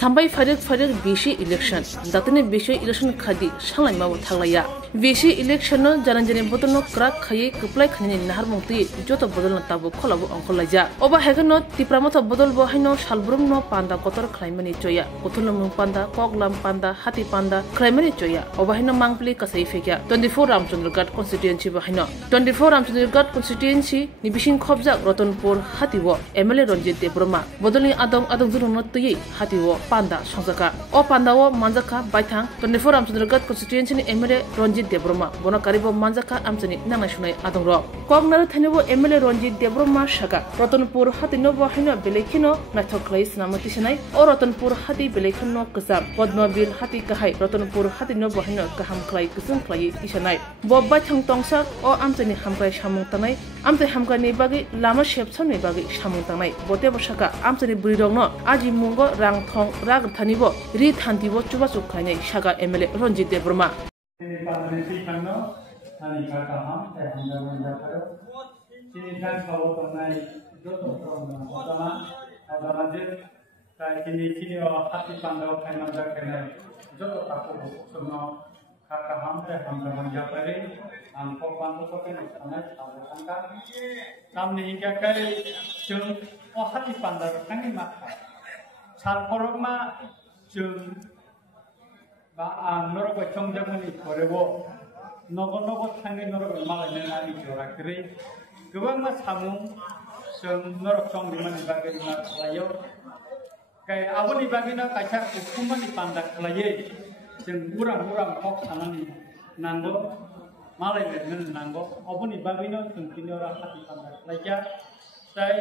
sampai farik bisi election datane bisi election khadi sanglai mabu thaglaya bisi election no jaran jane botono krak khaye kuplai khani nahar mungti joto bodol na tabu kholabu onkholaja oba hegano tipramata bodol bo haino salbrum no panda kotor khlaimani choya kothulum panda koklam panda hati panda khlaimani choya oba haino mangpli kasai fekya 24 ramchandra ghat constituency ba haino 24 ramchandra ghat constituency ni bising khobja rotonpur hatiwo MLA Ronjit Debroma bodoli adong jurunno tuyi hatiwo panda songjaka o panda o manjaka baithang 24 ramchandra ghat constituency ni MLA Ronjit Debroma bono karibo manjaka amchani nangna sunai adongro kognar thanebo MLA Ronjit Debroma shaka rotonpur hatino bo haino belekhino nathokhlai snamati sinai o rotonpur hati belekhino kasam podnobil hati kahai rotonpur hatino bo haino kaham khlai kusum khlai isanai bo baithang tongsa o amchani hamkai samung tanai amte hamka ni bagi lama shepson ni bagi samung tanai bote bosaka amchani burirongno aji mungo rangthong rag thanibo ri thantibo chuba chukhainai shaka MLA Ronjit Debroma norok chongjamani korebo nogo thangi norok malai nani jorakri gobang ma samung sung norok chongdimani bagari ma layo kai aboni bagina kacha kumani pandak laye sung urang hok sanani nango malai nen nango aboni bagino sung kinora hati pandak laya sai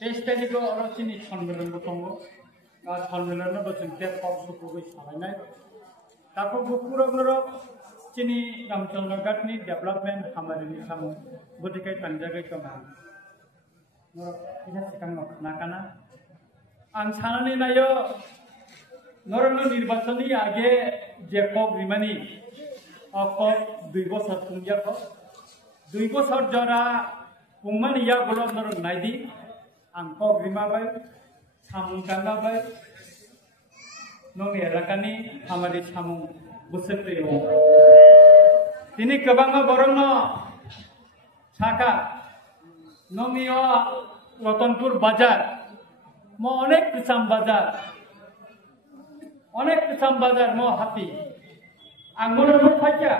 testani go orotini chonmelan botongo ka chonmelan no sung te pok suku sainai Tako bukurang cini ramchandra ghat ni development hamari ni samu bodikai tanjagai kama norok ina sikang nakana ang sanani nayo norok nirbachoni age Jacob Rimani akok 2 বছর punja ko 2 বছর jara pungmani ya golok norok naidi ang kok rimabai samung kandabai nong erakani hamari samung busakri ho tini kebanga borongno saka nongio Ratanpur bazar mo onek kisam bazar mo hati anggono no khaja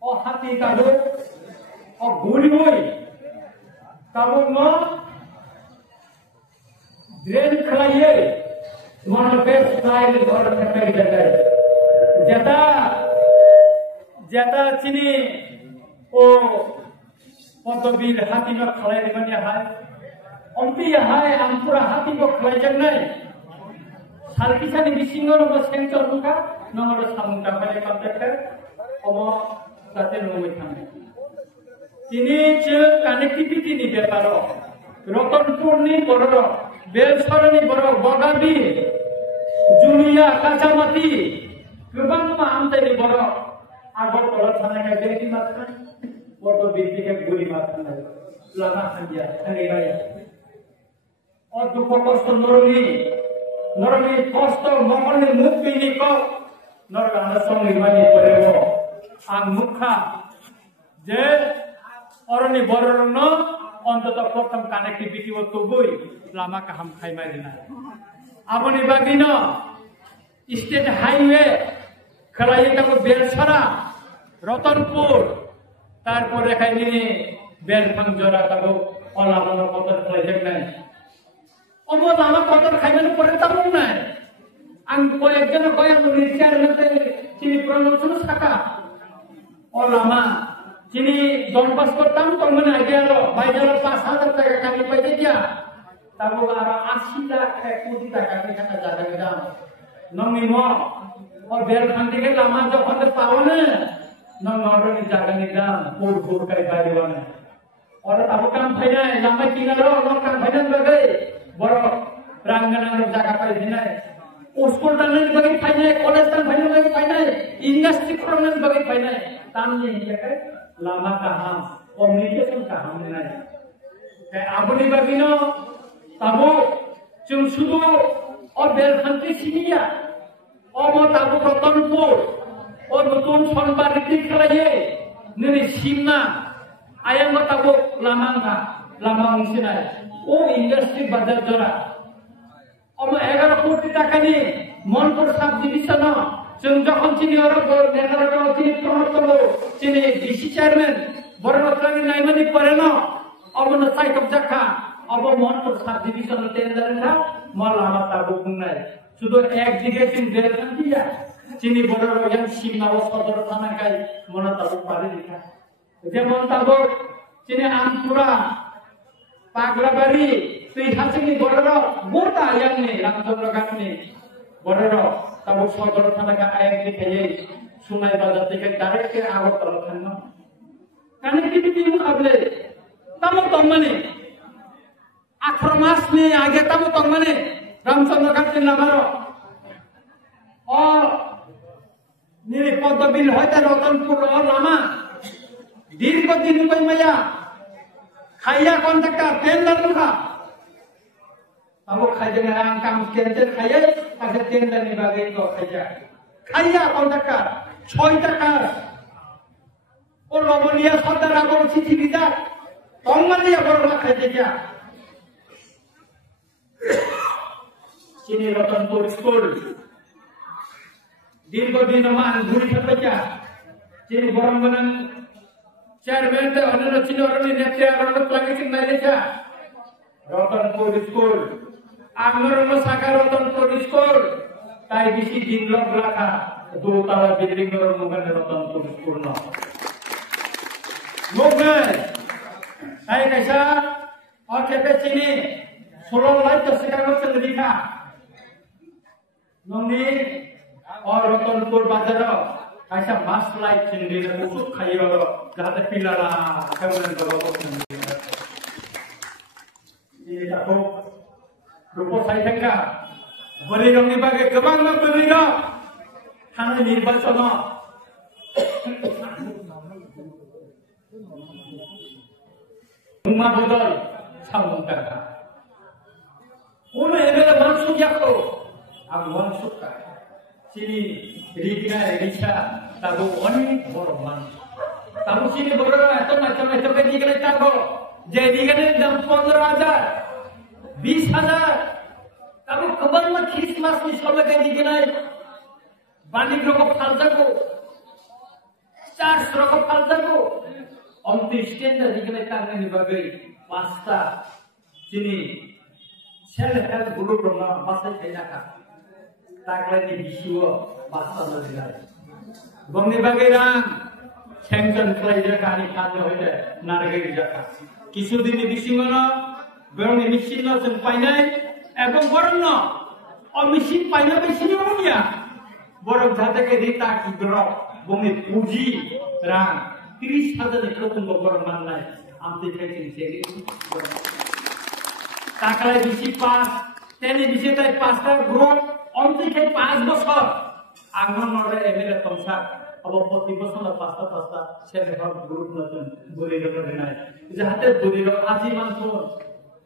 o hati kabo o guri boy kabo mo drain khlaiye one of the best style is order jata chini o podobir hati no khalai dimani hai omti hai ampura hati ko khalai jangnai salkisani bisingo no sensor muka nomor samungta pale kontakter omo tate no thame chini che connectivity ni beparo Ratanpur ni bororo Belsorani boro bogabi Julia Kacamati Kebang ma amtani boro agar kolot sana ka beti matkan bodo beti ke guri matkan lama hanja hangai raya or du kosto noroni kosto mohone mukti ni ko norana song imani porebo ang mukha je oroni bororno অন্তত প্রথম কানেক্টিভিটি ও তবুই লামা কাহাম খাইমাই দিনা আপনি বাগিনো state highway খেলাই তাকে বেলছড়া রতনপুর তারপর রেখাইনি বেলফাংজরা তাকে অলামনো কতর খেলাই নাই অমো লামা কতর খাইবেন পরে তাবো নাই আং কয়েকজন কয়েক রিচার মতে চিনি প্রমোশন থাকা অলামা Sini don pas pertama kau mana aja lo, bayar 5,000 taka kami bayar dia. Tahu arah 80 lakh kudi taka kami kata jaga kita. Nongi mo, or bel khandi ke lama jo khande pawane. Nong order ni jaga kita, pur kai bayarwane. Or tahu kam bhayna lama kina lo, nong kam bhayna bagai. Boro rangana lo jaga pai dina. School tan ni bagai bhayna, college tan bhayna bagai bhayna, industry tan bagai bhayna. Tam ni dia kai. Lama kaham, communication kaham nai. Kayak aboni bagino, tabu, cuma sudu और बेलखान्ति सिनिया और मताबो रतनपुर और नतुन सनबारिति खलाये ननि सिमना आया मताबो लामांगा लामा अंसिनाय ओ इंडस्ट्री बाजार जरा और 11 कोटी टाका नि मनपुर साब डिविजन जों जखन चिनि और नेतारगाव चिनि प्रमोद चिनि डिसि चेयरमैन बरनत्रानि नायमानि परे न अब न साइकब जाखा अब मनपुर साब डिविजन टेंडर था मलामा ताबो बुंनाय शुद्ध एक दिगे चिन बेलखान्तिया चिनि बररो यां सिमनाव सदर थानाखाय मना ताबो पारे लिखा जेमन ताबो चिनि आमपुरा पाग्राबारि तैहासिनि बररो गोटा यांनि रामचंद्र गामनि बररो ताबो सदर थानाखा आयक लिखायै सुनाय बाजार থেকে डायरेक्ट আগরতলা थांनो কানেক্টিভিটি मुकाबले तामो तंगमाने 18 मास नि आगे तामो तंगमाने रामचंद्र गामनि नामारो और निरे पद्मबिल হয়তা রতনপুর লামা দীর্ঘদিন কইমায়া খাইয়া কন্ট্রাক্টর টেন্ডার লুকা তাবো খাইজেন আং কাম কেন্দ্র খাইয়ে তাকে টেন্ডার নি বাগে তো খাইয়া কন্ট্রাক্টর 6 টাকা ও রমণিয়া সর্দার আগর চিঠি দিদা তংমানিয়া বড় খাইতে যা চিনি রতনপুর স্কুল দীর্ঘদিন মান ঘুরি থাকা চিনি বরঙ্গনান চেয়ারম্যান তে অন্য চিনি অরনি নেত্রী আগরত লাগে চিন নাইলেছা রতনপুর স্কুল আগরম শাখা রতনপুর স্কুল তাই বেশি দিন লগ রাখা দোতলা বিল্ডিং এর মুগনে রতনপুর স্কুল না মুগনে তাই কাইসা और केपे चिनी 16 लाख तो सेकांग चंद दिखा नंदी और रतनपुर बाजार ऐसा मास लाइट चिंदी ने उसुक खाइयो जाते पिलाला केमन गबो चिंदी ये ताको रूपो साइथेंगा बरि रंगनि बागे गोबां मा बरिनो थानाय निर्बाचन मुमा बदल सामुंता उन एमएलए मानसुक याको आं मानसुक का चिनी रिगिना रिसा ताबो अनेक बड़ मान ताबो चिनी बड़ एत माचम एत पे दिगले ताबो जे दिगले दाम 15000 20000 ताबो कबर में क्रिसमस नि सब के दिगले बानी को फालता को 400 को फालता को 29 टेंडर दिगले तांगे नि बागै पास्ता चिनी सेल्फ हेल्प ग्रुप रंगा बासाय थाइनाका तागलानि बिसुओ बास्ता नदिला गमनि बागै रां सेंक्शन खालायजा गानि फानो होइदे नारगेरि जाका किछुदिननि बिसिङावनो बरंनि मेसिन जों पाइनाय एबं बरंनो अ मेसिन पाइना बेसिनि उनिया बरं जातेके रिता किद्र गमनि पुंजी रां 30,000 नि खोतन बरं माननाय आमति थाइथिं सेरि ताकलाय बिसि पास तेनि बिसि ताय पास्ता ग्रुप অন্তি কে 5 বছর আগমন নরে এমএলএ তমসা अब প্রতি বছর পাস্তা ছেলে হল গ্রুপ নতুন বলি রকম নাই যাহাতে বলি আজি মানছ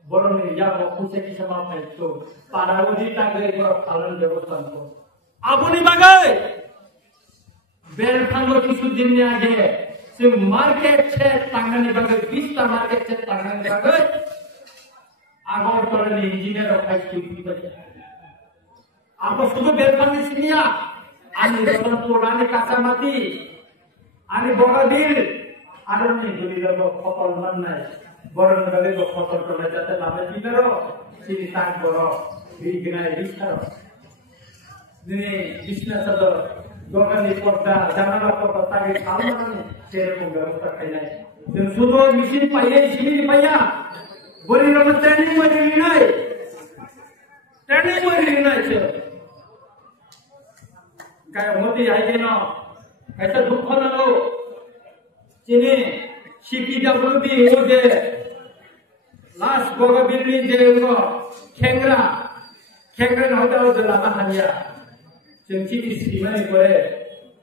বরনি যাব কুছে কি সমা পাইতো পাড়াওজি তাকে পালন ব্যবস্থা করব আপনি বাগাই বেলখাঙ্গ কিছু দিন আগে সে মার্কেট ছে টাঙ্গানি বাগাই 20টা মার্কেট ছে টাঙ্গানি বাগাই আগরতলা ইঞ্জিনিয়ার অফিস কি করে आपको शुद्ध बेलखान्ति सिनिया आनी रतनपुर आनी कासामाती आनी बड़ाबिल आनी गुलिरबो खपल माननाय बरन गलेबो खपल करनाय जाते लामे बिनरो सिनि ताक बरो बिगनाय बिस्तार दिने बिसना सदर गगननि पर्दा जानाला पर्दा तागे खालमाने सेरको व्यवस्था खाइनाय जों शुद्ध मेसिन पाइयै सिनि पाइया बरिरबो ट्रेनिंग मरिनाय छे काय होती आइए ना ऐसा दुख ना लो चिनी सीपीडब्ल्यूडी हो जे लास्ट बगबिलनी जे उनको खेंगरा न होता हो लामा हानिया जों चिटी सिमानि परे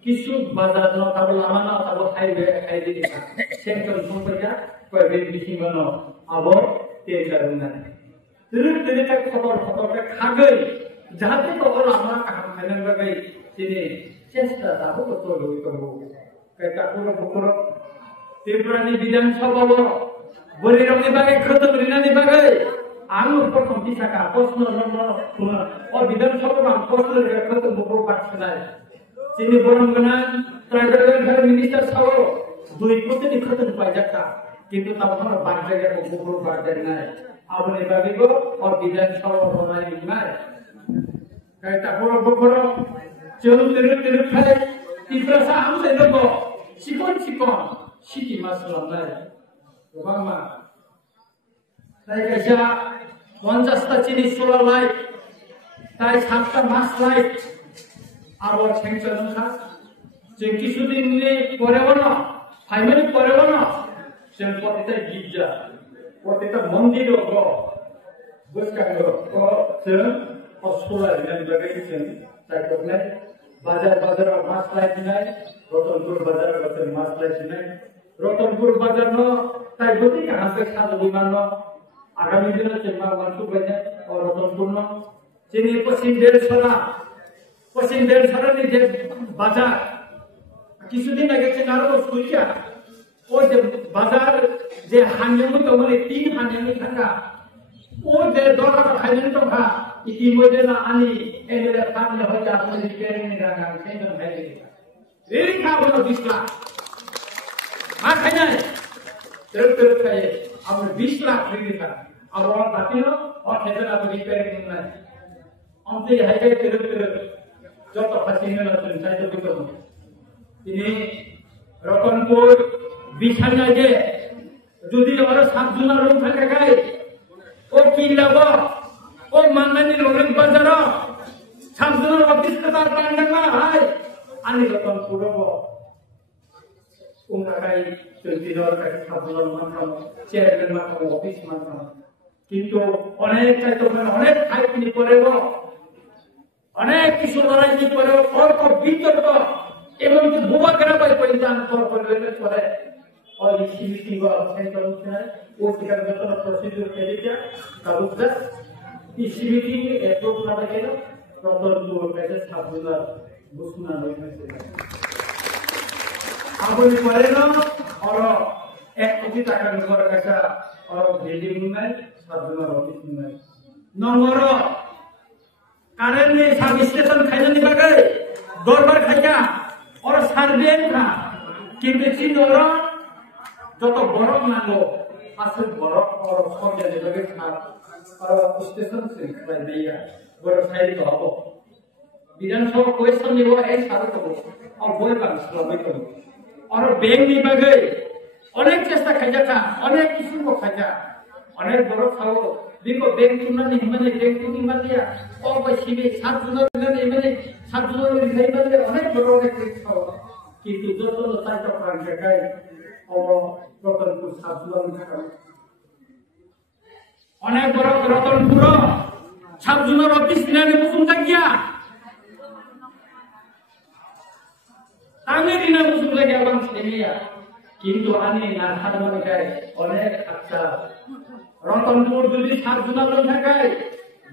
किसु बाजार न ताबो लामा न ताबो हाईवे हाईवे सेंटर संपया कोई बिसिङनो आबो ते गरना तिरु तिरु खबर के खागै जाहाथे तो लामा काम खाने बागै दिनै चेष्टा दाबो कत लुबै दङ कायता पुरो त्रिपुरानि विधानसभाव बोरैरंनि बागै खोथो लिरनायनि बागै आं प्रथम बिसाखा प्रश्न नम्बर विधानसभाव आं प्रश्न लिरगा खोथो बुकु बाथ्रानाय दिनै बरंगना ट्राइबेल वेलफेयर मिनिस्टार साव 2 कोटिनि खोथो पाइजाखा किन्तु तावनो बाथ्राया बुकु बाथ्रानाय आबनि बागैबो विधानसभाव बनायनाय कायता पुरो जों लिरखाय त्रिपुरा साहामसे दङ सिखन सिटि मासलामनाय गोबां मा जायगाया 50टा चिनि सोलार लाइट ताई 7टा मास लाइट आरो सेंसनखा जों किछुदिननि परेबनो फाइनालि परेबनो जों प्रत्येक गिर्जा प्रत्येक मन्दिर दङ गोसकांगो जों सोलार लाइट बागै जों जायखौनाय बाजाराव मास लाइट नाय रतनपुर बाजाराव जों मास लाइट नाय रतनपुर बाजारनो ताई गति हांसे खाजो बिमानो आगामी दिनाव जों मावनो बायनाय रतनपुरनो जोंनि पश्चिम बेलसरानि जे बाजार किछुदिन आगे जों आरो सुइया जे बाजार जे हानियावनो दङ माने 3 हानियावनो थांगा जे दरगा खायनो दंखा इतिमध्ये ना आनि एमएलए फानले होया आपने रिपेयरिंग रागा सेंसन भाई रे खाबो 20 लाख मा खायनाय तर खाय आपने 20 लाख रिगा अब और बातिनो और खेजन आप रिपेयरिंग ना अंते हाइके तर যত ফাসিনে নতুন চাইতো বিকো তিনি রতনপুর বিছানা যে যদি ওর সাতজনা রুম থাকে গায় ও কি লাভ ও মাননানি রোলেন বাজার সাতজনের অফিস কা তার পান্ডা হয় আনি রতনপুর উনাকাই চলতির কাছে সাতজনের মানকাম চেয়ারম্যান মানকাম অফিস মানকাম কিন্তু অনেক চাইতো অনেক খাইনি পড়েব অনেক কিছু লড়াই করে অল্প বিতর্ক এবং বোমা গ্রামায় পরিধান করলে চলে और इसी को अवसाय करते हैं वो टिकट बेतन प्रोसीजर के लिए कागज इसी मीटिंग अप्रूव ना करेगा प्रॉपर तो कैसे स्थापना घोषणा नहीं है अब ये परे ना और 1 कोटी টাকা नंबर कैसा और बिल्डिंग में स्थापना ऑफिस में नंबर कारण में सब स्टेशन खाइने बागै दरबार खाइया और सर्वे का किंतु चिनोर যত বরফ নাগো আসল বরফ আর সঙ্গে দেবে খার আর স্টেশন से খাই দিয়া বড় সাইড তো হবো বিধানসভা কোয়েশ্চন নিব এই সারা তো আর বই বাংলা সবাই তো আর ব্যাংক নিবাগে অনেক চেষ্টা খাইয়া অনেক কিছু খাইয়া অনেক বড় খাও বিকো ব্যাংক তুলনা নিমানে ব্যাংক তুলনা দিয়া ও বসিবে 7 জনের নিমানে 7 জনের নিমানে অনেক বড় অনেক খাও কিন্তু যত তাইতো প্রাণ জায়গায় রতনপুর সাবজুলার অনেক বড় রতনপুর সাবজুলার অফিস কিনারে বসুন থাকিয়া আমি দিনা বসুন লাগিয়া বাং সেমিয়া কিন্তু আনি না সাধারণ গায় অনেক আচ্ছা রতনপুর যদি সাবজুলার থাকায়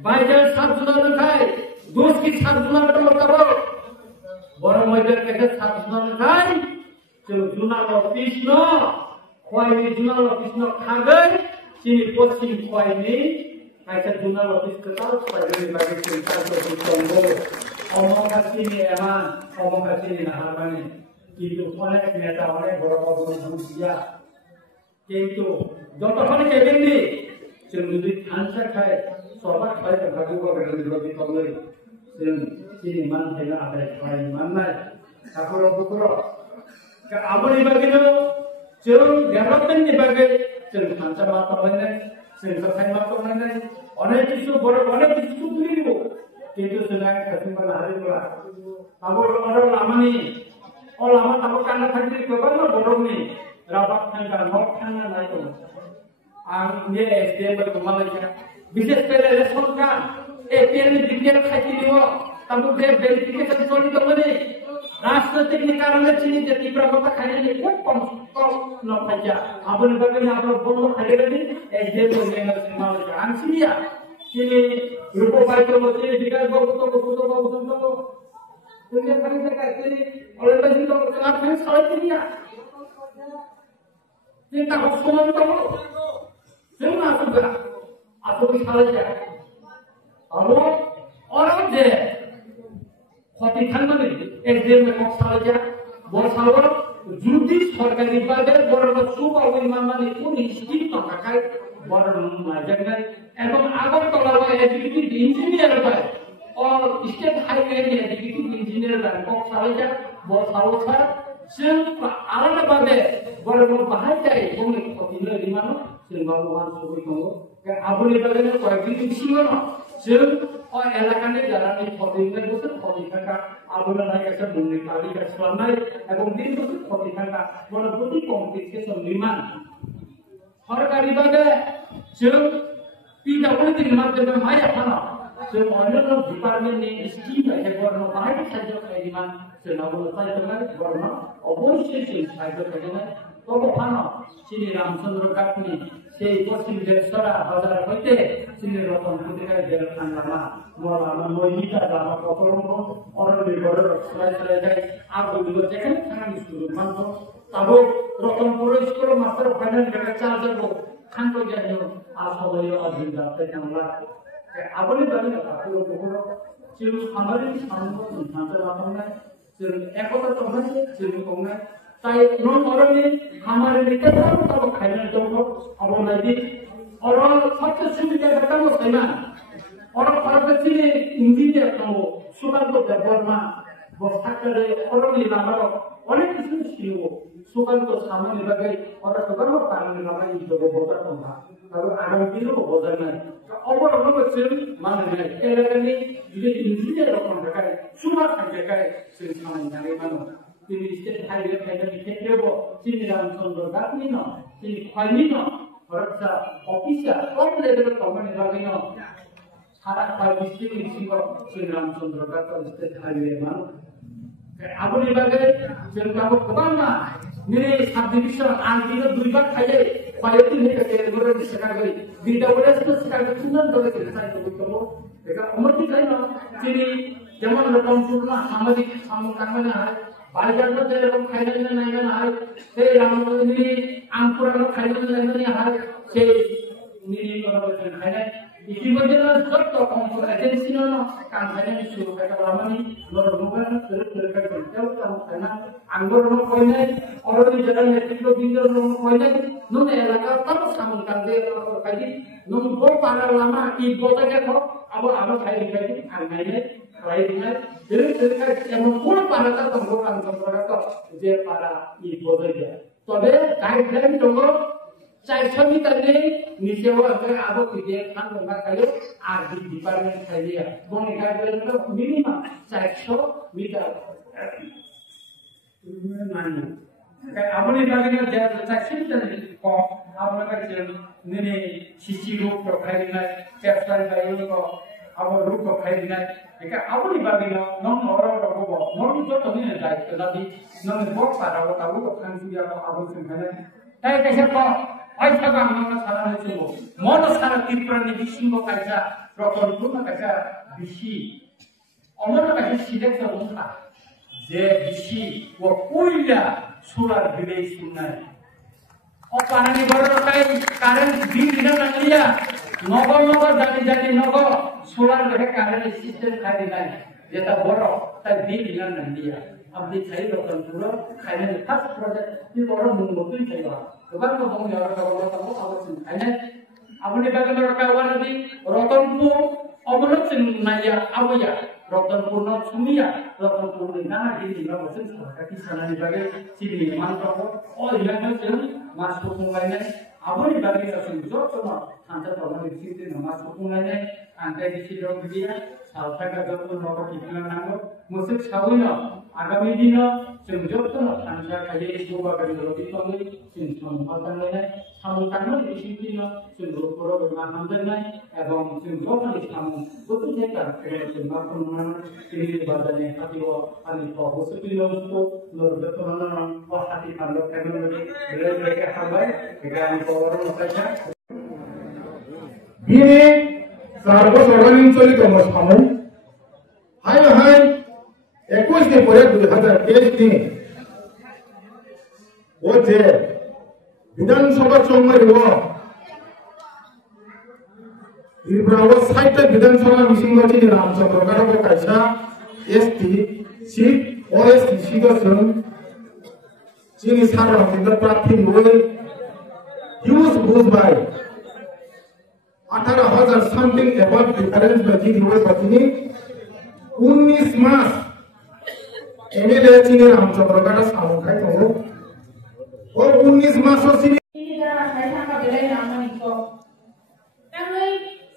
বাইজার সাবজুলার থাকায় দোষ কি সাবজুলার মতলব বড় ময়দার কাছে সাবজুলার থাকায় जुनाल ऑफिस नो खोइनी जुनाल ऑफिस नो खागै सिनि पश्चिम खोइनी कायसा जुनाल ऑफिस कता खोइनी बागे चिंता तो संगो अमकासिनि एमान अमकासिनि नाहारमानि किन्तु अनेक नेता अनेक बड़ बड़ बुझिया किन्तु যতক্ষণ কেবেননি जों যদি थानसा खाय सभा खाय भागो बागे रबि कलै जों सिनि मान हैना आदाय खाय माननाय ठाकुर बुकुर आबोनि बागैनो जों डेभलपमेन्टनि बागै जों थानसा मातलायनाय जों सरखार मातलायनाय अनेक किछु बड़ अनेक किछु बुलिबो किन्तु जों खाथिमा हारिबा आबो अर लामानि अ लामा ताबो काना थांखि गोबां बर'नि राबाक थांगा नक थांगा नायतो आं ने एसडीएम मालायका विशेष करे रेशन कार्ड एपीएल डिटेल खाइदियो ताबो बे भेरिफिकेशन चलितो भने राजनीतिक कारण चिनी जे तीव्र मत खाइने खूब कम न खाइया आबोनि बागै आबो बन्द खाइले नि एसडीएम को नेंगा मालायका आं सिनिया sini rupa baik itu sini dikai bawa betul. Dunia kami dekat sini oleh bagi itu tengah kami salah dia. Cinta kosong itu, semua sudah aku salah dia. Kalau orang je, khati kan mana? Ekdem mereka salah dia, buat salah. Judi सरकारी बाजार बरन सुबा विमान माने कुनी स्कीम तो काकाय बरन माजंगाय एवं আগরতলা एग्जीक्यूटिव इंजीनियर बाय और state highway executive engineer by को सालजा बो सालसा जों आलादा बादे बरन बाहाय जाय बुंनि खतिनो लिमानो जों बाववान सुबुर दङ के आबुनि बागैनो कयदिन सिगां जों এলাকানে যারা এই ফদিনের বছর ফদি থাকা আবুলা নাই একটা মুন্নি তালিকা সামলাই এবং দিন বছর ফদি থাকা বড় প্রতি কমপ্লিকেশন নির্মাণ সরকারি ভাবে जों পিডব্লিউডি মাধ্যমে মায়া থানা जों অন্যান্য ডিপার্টমেন্টনি স্কিম আছে বড় বাহাই সাহায্য নির্মাণ जों আবুলা সাহায্য বড় অবশ্যই সেই সাহায্য করে তবে থানা শ্রী রামচন্দ্র কাকনি সেই পশ্চিম দেশরা বাজার হইতে শ্রী রতন পত্রিকার জেল খানলামা মলামা মহিলা জামা কতরঙ্গ অরণ্যের বড় সরাই যায় আগুলো যেখানে থানানি শুরু মাত্র তাবো রতনপুর স্কুল মাত্র ফাইনাল জায়গা চাল যাবো খানটো জানিও আসলে অধীন যাতে আমরা আগুলি জানি না পুরো পুরো চিল আমাদের সামনে সন্তান রাখনা চিল একতা তো হচ্ছে চিল কোনা তাই নন অরণ্যে আমার নিকটে তবে খাইনা জন্য অবনাদি অরণ সবচেয়ে সুবিধা ঘটাবো তাই না অরণ পারফেক্টলি ইঞ্জিনিয়ার তো সুকান্ত দেববর্মা বস্তাকারে অরণ্যে নামার অনেক কিছু ছিল সুকান্ত সামনে লাগাই ওরা সুকান্ত কারণে লাগাই যোগ বোঝা তোমরা তবে আগামী দিনেও বোঝা নাই অবরণ হচ্ছে মানে এলাকানি যদি ইঞ্জিনিয়ার রকম দেখায় সুমা দেখায় সেই সময় জানে মানুষ তিনি স্টেট হাইওয়ে ফাইনালি ক্ষেত্রেও শ্রী রামচন্দ্র গান্ধী ন শ্রী খয়নি ন ভরসা অফিসার সব লেভেলের কোম্পানি লাগাই ন সারা ছয় ডিস্ট্রিক্ট মিশিং শ্রী রামচন্দ্র গান্ধী স্টেট হাইওয়ে মানুষ আগুনি বাগে जों गाबो गोबां ना नै साब डिभिजन आं दिनो दुइबार खायो क्वालिटी हेके तेलगुरो सिखागै बिदावरेसनो सिखागै सुनन दगे साइ दगो बेका अमरति जायनो तिनि जेमन रतनपुर ना सामाजिक सामकांगना हाय बालजानो जेरकम खायनो नायनो हाय से रामनि आंपुरानो खायनो नायनो हाय से निरि गनो खायनाय इतिमध्ये जत कम्पुटर एजेन्सिनो कामखायनाय सुरु खालामनानै लरमुगान सरकार सरकार कामखायना आंगुरनो कयनाय अरनि जरा नेतृत्व बिन्दुनो कयनाय नुन एलाका तब सामकांगे खायदि नुन बो पारा लामा इ बोजागे ख अब खायदि आंगायनाय रायदिनाय सरकार एमन कोन पाराता दंगो आंगुरनो जे पारा इ बोजागे तबे गाइडलाइन दङ 400 मिटारनि निसेव आबो फैदे खानबा खायो आरडि डिपार्टमेंट खायो बनि गाइडलाइनखौ मिनिमाम 400 मिटार मानियो आबोनि बागैनो जे 400 मिटार को आबो गाइडलाइन निनि सिसि रूप खायनाय पेपसार गायो को आबो रूप खायनाय एका आबोनि बागैनो नन अरगबो नन जतो नि दायित्व दादि नन बक पाराव ताबो खानसुया आबो खायनाय ताइ कैसे आइथागा आंना सारानो चलो मन सारा त्रिपुरानि बिसिंग कायसा रतनपुर कायसा बिसि अमर कायसा सिलेक्ट जाबोखा जे बिसि व कोइला सोलार विलेज सुनाय अपारानि बरकाय कारेन्ट बिल दिना नांलिया नगर जानि नगर सोलार बे कारेन्ट सिस्टेम खायनाय जेता बर ताय बिल दिना नांलिया अपनी छाई रतनपुर खायनाय फार्स्ट प्रोजेक्ट नि बर मुंगबोतुइ थायबा गोबां दं यार गावल तांबो आवसिन खायनाय आबुनि बागै रकावानदि रतनपुर अबलचन नाया आबया रतनपुर न सुमिया रतनपुर ना दिनि न बसन सरकारि सानानि बागै सिनि मानथाव अ इलानो जों मासखौ खुंलायनाय आबुनि बागै जों जतन थांजा तमानि सिनि मासखौ खुंलायनाय आंखाय दिसिदं बिया सालथागा जतन नगर दिखलांनांगौ मोसे सावैनो आगामी दिन जों जतन थांजा खायै जौगागारि रबितङै जों संफादांलायनाय सामकानो दिसिदिन जों रखरो मानहामदनाय एवं जों जतन सामु गतु जेका जों माखुमान सिनि बाजारनि खाथियाव आनि पहुसुतिलंखौ नरदतनन वाहाति फान्द फेमिलि ब्रेके हाबाय गानि पवर नखायसा दिनै 4 বছর রানিং চলিত সামু হাই 21 দিন পরে 2023 দিনে ও যে বিধানসভা চৌমারি ত্রিপুরা 60টা বিধানসভা মিশিং চিনি রামচন্দ্র গারব কাইসা এসটি সিট ওএসটি সদস্য চিনি সাধারণ প্রার্থী হয়ে হিউজ বুঝ বাই 18,000 something above difference bagi huए पत्नी 19 मास एमएलए चिनी रामचंद्र गाड़ा सामू खाई तो और 19 मासों चिनी ini dah saya sama belai nama niko tapi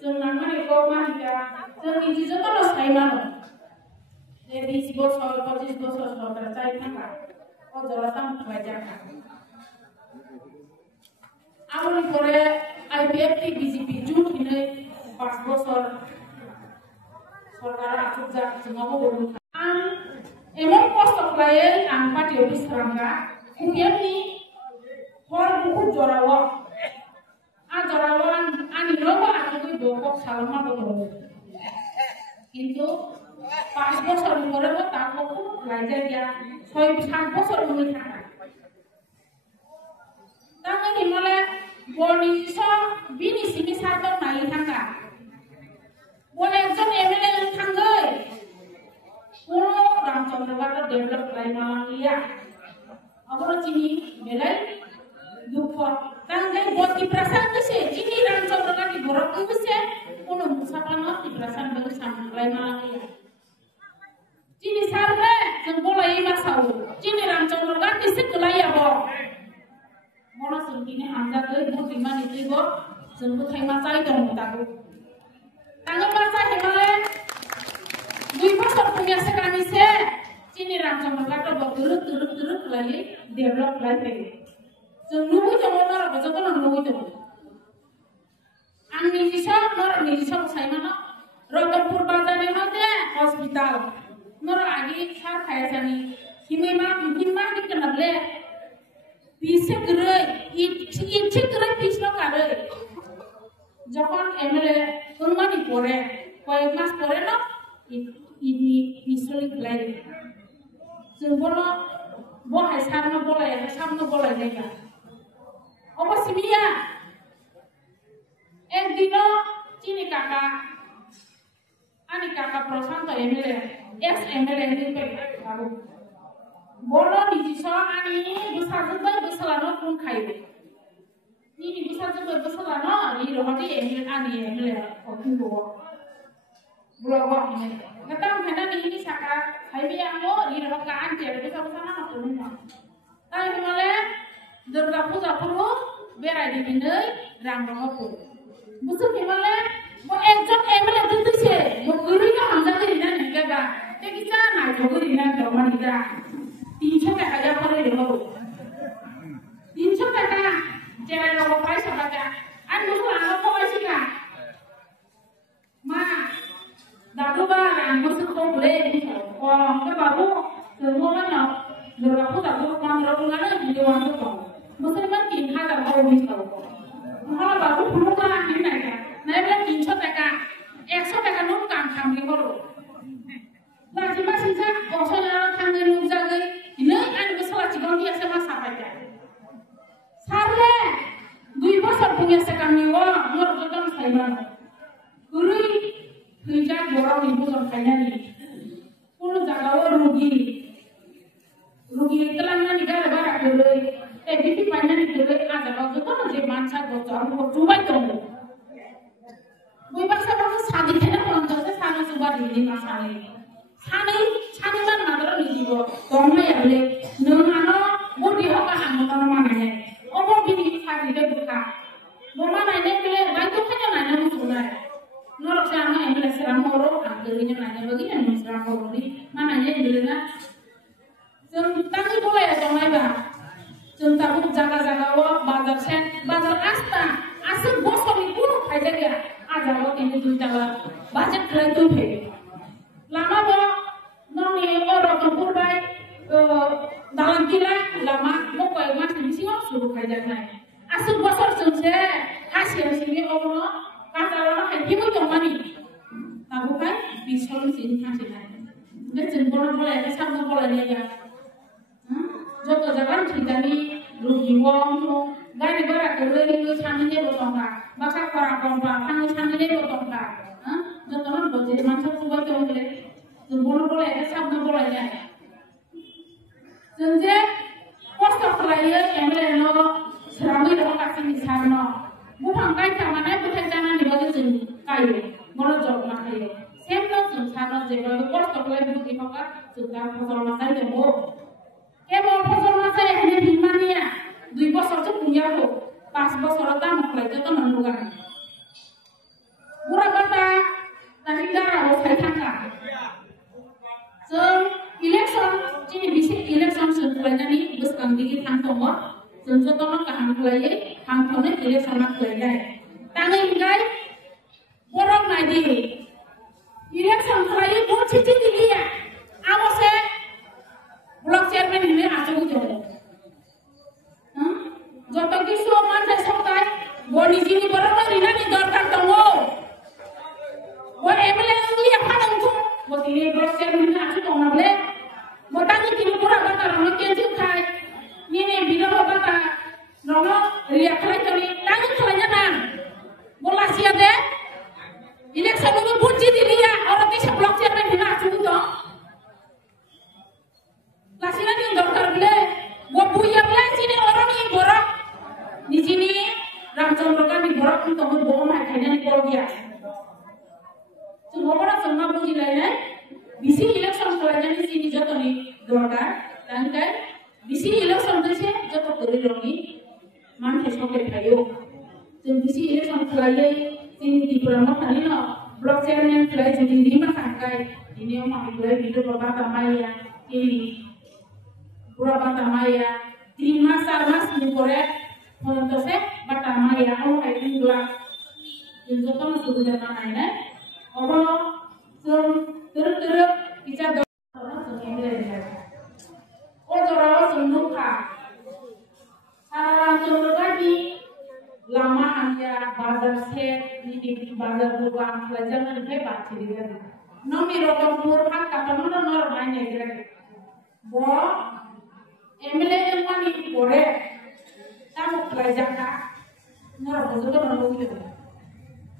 senang mana niko mana jadi jujur kalau saya mana jadi 20 bosor 25 bosor sudah saya tangkap oh jelasan belajar awal kore IPF BJP jut ini 5 bosor saudara aku jak semua bodoh emang postok lain angkat di ofis serangga kemudian ni hor buku jorawa jorawan ani roba aku tu doko salma bodoh কিন্তু 5 বছর পরে তো তাকে খুব বলাইছে দিয়া 6-7 বছর হয়ে থাকে তাকে নিমলে বনিস বিনি সিমি সাতো নাই থাকা বলে একজন এমএলএ থাঙ্গে পুরো রামচন্দ্র গাড় ডেভেলপ করাই মালিয়া আবার চিনি বেলাই দুঃখ তাঙ্গে বতি প্রসাদ দিছে চিনি রামচন্দ্র গাড় বরক দিছে কোন মুসাফানো প্রসাদ বলে সামলাই মালিয়া চিনি সারবে जों বলাই মাসাও চিনি রামচন্দ্র গাড় দিছে কলাইয়াবো মনে সঙ্গীনে হামজাকে বুদ্ধিমানি দিব जों বুথাইমা চাই দং তাকো তাঙ্গে মাসা হেমালে 2 বছর পুমিয়াছে কামিছে চিনি রামচন্দ্র গাড় বদুরুক লাই ডেভেলপ লাই जों নুবুই দङ নর বজকন নুবুই দङ आंनि हिसाब नर हिसाब साइमानो रतनपुर बाजारनि मते हस्पिटाल नर आगि सार खायासानि हिमैमा हिममा दिकनले পিছে গরে ইচ্ছে করে পিছলো কারে যখন এমএলএ কোনমানি পরে কয়েক মাস পরে না ইনি মিসলি প্লাই जों বলো বহাই সামনে বলাই জায়গা অবশ্যই একদিন চিনি কাকা আনি কাকা প্রশান্ত এমএলএ এক্স এমএলএ নিতে পারো বলো নিজিস আনি বুসাজবে বুসালানো কোন খাইবে নি বুসাজবে বুসালানো নি রহটি এমএলএ আনি এমএলএ কতু ব্লগ আমি নতাম হেনা নি সাকা খাইবে আমো নি রহকা আনতে বুসাবসানা নতুন না তাই বলে দুর্গা পূজা পুরো বেড়াই দিবিনে রামরঙপুর বুঝছো কি বলে ও একজন এমএলএ দিতেছে ও গরিনা হামজাকে দিনা নিগাবা তে কিছা নাই গরিনা দমানিদা 300 টাকা যা করে দেব 300 টাকা যেটা লোক পয়সা টাকা আর বুঝো আমার পয়সা না মা দাদু বা আমি তো বলে ও কে বাবু তুমি না দুর্গা পূজা তো কম রকম না ভিডিও আনতো কম মুসলমান 3000 টাকা মিস করব মহা বাবু পুরো না কি না নাই বলে 300 টাকা 100 টাকা নোট কাম খামলি করো লাজি মাসিসা বছর থাঙ্গে নুক জাগে ini an besar cikau dia sama siapa ya? Sarle 2 bosor punya sekami wa nur betul saya mana? Guru kerja borong ibu sampai ni. Puluh jaga rugi telah mana negara barat dulu. Bibi panjang dulu ada waktu tu nanti manca bocor cuba itu. Bukan sebab sadi kena orang tua sana sebab ini masalah. Sani man madara lijibo torna yale nungano bodi hoka hangono manane omo bini sari de buka mama nane kele baito kanya nane musuna norok sama emle seram horo angkelinya nane bagi yang seram horo ni mana ye dilena tangi bola ya jamai ba tabu jaga wa bazar asta asal bosor ni puro khaide ga aja lo ini duita ba budget klan tu phe lama ba nong ye orang tempur baik dalam kira lama mau kau emas di sini suruh kerja naik asal bosor sumse hasil sini orang kata orang haji mau cuma ni Betul boleh sama boleh ya. Joto jalan cintani rugi wong tu. Gari bara kerja itu sangatnya bertongkar. Maka para kompa kan sangatnya bertongkar. Joto orang boleh macam tu betul boleh. Boleh sama boleh ya. Jadi posto kelaya yang meleno seramai dalam kasih misalnya. Bukan kaya mana bukan jangan dibaca sini kaya. Mana jawab makanya. Semua sensana jebal posto kelaya itu dipakai sudah pasal masa demo. Kebal pasal masa yang hanya di mana? 2 বছর তো পুঞ্জা হোক 5 বছর দাম হইতে তো নন্দুগান বুড়া বাটা তানি দাঁড়া বসাই থাকা जों इलेक्शन जिनि बिसे इलेक्शन सोलायनानै गोसोखां दिगि थांथङ जों जतन गाहाम खालायै थांथनो इलेक्शन खालायनाय ताङै गाय बरं नायदि इलेक्शन खालायै बुथिति दिलिया आबसे ब्लक चेयरमैन हिने आचौ जरे যত কিছু মানে সবাই বনি জিনি বড় রিনানি দরকার দঙ্গো ও এমএলএ উলি এখন তো বতিনি ব্লকের মিনা আছে তো নাবলে মোটানি তিনি পুরা বাতা রং কেজি খায় নিনে বিরহ বাতা রং রিয়া খাই তরি টাঙ্গি খাইয়া না বলাসিয়া দে ইলেকশন ও বুঝি দিলিয়া আর দেশ ব্লক চেয়ারম্যান হিনা আছে তো লাসিনা নি দরকার বলে ও বুইয়া বলে চিনি অরনি বড় di sini Ramchandra kan diborok untuk membawa makanya di Korea. Semua orang semua puji lainnya. Bisi election soalnya di sini jatuh nih dorkan dan kan bisi election tu sih jatuh dari longi mana Facebook kayu. Dan bisi election soalnya sini di Purama kali no blok chairman soalnya jadi 5 tangkai ini orang mulai video beberapa maya ini beberapa maya 3 mas di Korea. Entonces, bata maya au kai tingla. Junto con su gudana aina. Obono sum tur bica do sum kende. Ojora sum nuka. Saran sum lagi lama hanya bazar set di bazar bukan pelajaran ke baca dia. Nomi rotom pur hak kata mana nor main kira. Bo MLA yang mani kore. Tamu pelajar nak, nora bodoh tu orang